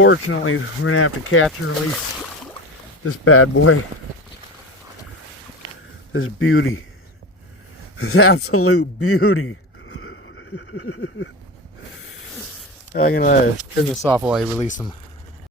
unfortunately, we're gonna have to catch and release this bad boy. This beauty. This absolute beauty. I'm gonna turn this off while I release them.